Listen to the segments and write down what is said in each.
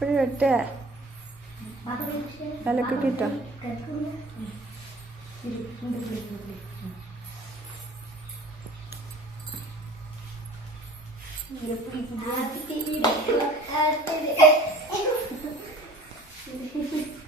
ഇപ്പോഴും ഇട്ടേ വില കിട്ടിട്ടോ Thank you.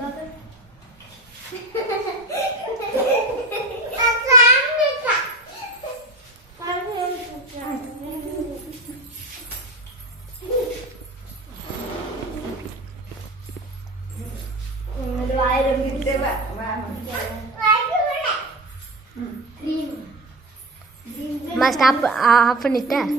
Bubble. ஆயிரம் கிட்ட வா மா. ஸ்டாப் ஆஃப் பண்ணிட்டேன்